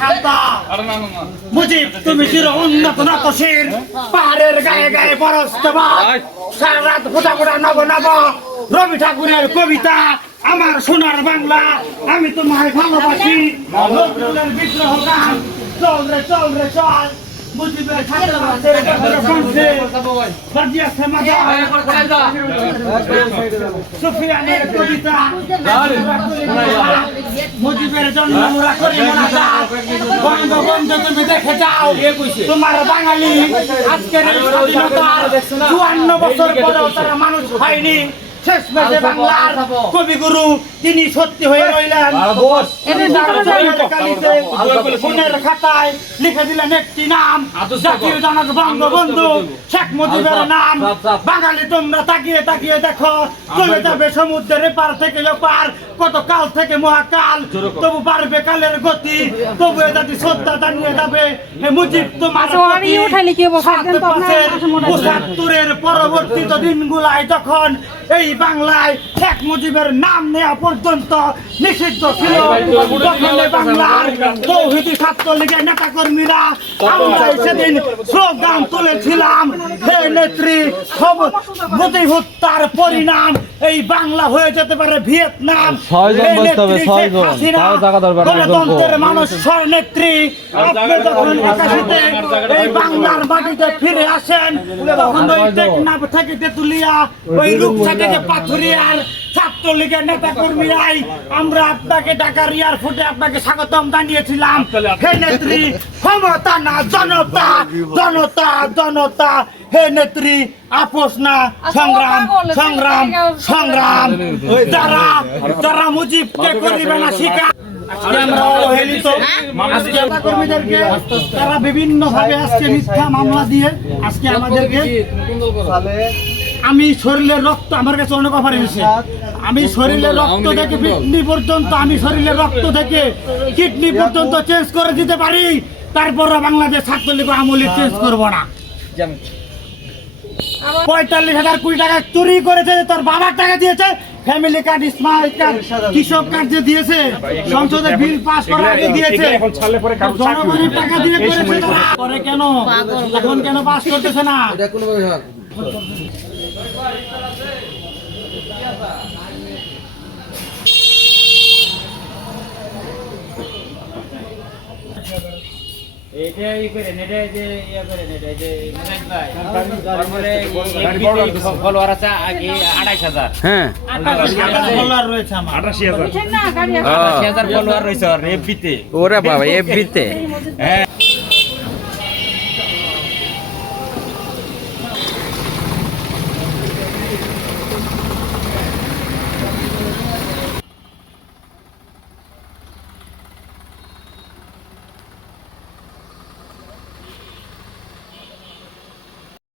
শান্তা মুজিব তুমি চির উন্নত নতশির পাহাড়ের গায়ে গায়ে বরস্তবাদ সারা রাত ফোটা ফোটা নব নব রবি ঠাকুরের কবিতা আমার সোনার বাংলা আমি তোমায় ভালোবাসি নজরুলের বিদ্রোহ গান চল রে চল রে চল মুজিবের ছাত্রদের কণ্ঠে বাজিয়াছে মাজা সুফিয়ানের কবিতা মুজিবের জন্য মোরা করি মোনাজাত বঙ্গবন্ধু তুমি দেখে যাও তোমার বাঙালি আজকের এই স্বাধীনতার 54 বছর পরেও তারা মানুষ হয়নি শেষ মেশে বাংলার কবিগুরু তিনি সত্যি হয়ে রইলেন ফোনের খাতায় লিখে দিলেন একটি নাম জাতির জনক বঙ্গবন্ধু শেখ মুজিবের নাম বাঙালি তোমরা তাকিয়ে তাকিয়ে দেখো চলে যাবে সমুদ্রের এপার থেকে ওপার কত কাল থেকে মহাকাল তবু পারবে কালের গতি তবু এ জাতি শ্রদ্ধা জানিয়ে যাবে হে মুজিব তোমার ৭৫-এর পরবর্তীত দিনগুলায় যখন এই বাংলায় শেখ মুজিবের নাম নেওয়া পর্যন্ত নিষিদ্ধ ছিল তখন বাংলার তৌহিদি ছাত্রলীগের নেতা কর্মীরা আমরা সেদিন স্লোগান তুলেছিলাম হে নেত্রী মুজিব হত্যার পরিণাম এই বাংলা হয়ে যেতে পারে ভিয়েতনাম গণতন্ত্রের মানুষ নেত্রী আপনি যখন ৮১-তে এই বাংলার মাটিতে ফিরে আসেন তখন ওই টেকনাফ থেকে তেতুলিয়া ওই রূপসা থেকে পাথুরিয়ার ছাত্রলীগের নেতা কর্মীরাই আমরা আপনাকে ঢাকার এয়ারপোর্টে আপনাকে স্বাগতম জানিয়েছিলাম হে নেত্রী ক্ষমতা না জনতা জনতা জনতা হে নেত্রী আপোষ না সংগ্রাম সংগ্রাম সংগ্রাম যারা যারা মুজিবকে করিবে না শিকার আমরা অবহেলিত আজকে কর্মীদেরকে তারা বিভিন্ন ভাবে আজকে মিথ্যা মামলা দিয়ে আজকে আমাদেরকে আমি শরীরের রক্ত আমার কাছে অনেক অফার এসেছে আমি শরীরের রক্ত থেকে কিডনি পর্যন্ত আমি শরীরের রক্ত থেকে কিডনি পর্যন্ত চেঞ্জ করে দিতে পারি তারপর বাংলাদেশ ছাত্রলীগ আমলি চেঞ্জ করবো না ৪৫,০০০ কোটি টাকা চুরি করেছে তোর বাবার টাকা দিয়েছে ফ্যামিলি কার্ড স্মার্ট কার্ড কৃষক কার্ড যে দিয়েছে সংসদে বিল পাস করার আগে দিয়েছে জনগণের টাকা দিয়ে করেছে তারা পরে কেন এখন কেন পাস করতেছে না এটাই করে নেটে যে ইয়া করে নেটে যে তারপরে ফলোয়ার আছে ২৮,০০০ হ্যাঁ ২৮,০০০ ফলোয়ার রয়েছে আমার ৮৮,০০০ ফলোয়ার রয়েছে এফবি তে ওরে বাবা এফবি তে হ্যাঁ